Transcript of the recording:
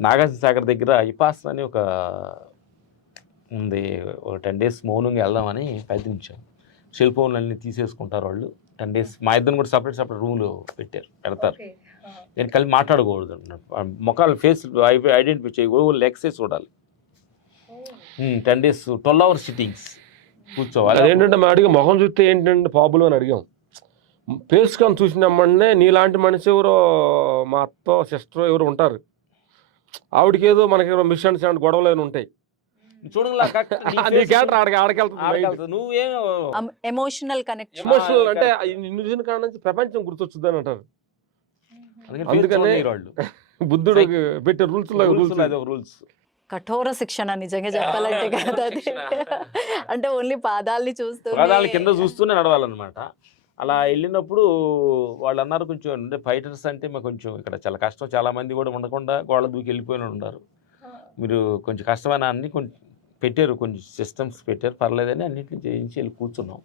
నాగార్జున సాగర్ దగ్గర ఇపాసన అని ఒక ఉంది. ఒక టెన్ డేస్ మౌనంగా వెళ్దామని ప్రయత్నించాం. సెల్ ఫోన్లన్నీ తీసేసుకుంటారు వాళ్ళు. టెన్ డేస్ మా ఇద్దరిని కూడా సపరేట్ సపరేట్ రూమ్లో పెట్టారు. పెడతారు. ఓకే. నేను కలిసి మాట్లాడకూడదు ముఖాలు ఫేస్ ఐడెంటిఫై చేయకూడదు లెగ్సే చూడాలి. Ten days twelve hours sittings కూర్చోవాలి. అదేంటంటే మేము అడిగాం మొహం చూస్తే ఏంటంటే పాపులు అని అడిగాం. ఫేస్ కానీ చూసినామంటే నీలాంటి మనిషి ఎవరో మా అత్త సిస్టర్ ఎవరు ఉంటారు. ఆవిడకి ఏదో మనకి మిస్అండర్స్టాండ్ గొడవలు ఉంటాయి. ఎమోషనల్ కనెక్షన్ ఎమోషనల్ ఆ, అంటే ఇన్ని చూసిన కాడ నుంచి ప్రపంచం గుర్తొచ్చుద్ది అంటారు. అందుకని బుద్ధుడు పెట్టే రూల్స్ రూల్స్ రూల్స్. రూల్స్. కఠోర శిక్షణ నిజంగా చెప్పాలంటే కదా అంటే ఓన్లీ పాదాల్ని చూస్తూ పాదాల కింద చూస్తూనే నడవాలన్నమాట. అలా వెళ్ళినప్పుడు వాళ్ళు అన్నారు కొంచెం అంటే ఫైటర్స్ అంటే మాకు కొంచెం ఇక్కడ చాలా కష్టం. చాలా మంది కూడా ఉండకుండా గోడ దూకి వెళ్ళిపోయిన ఉన్నారు. మీరు కొంచెం కష్టమైన అన్ని కొంచెం పెట్టారు. కొంచెం సిస్టమ్స్ పెట్టారు. పర్లేదని అన్నింటిని చేయించి వెళ్ళి కూర్చున్నాం.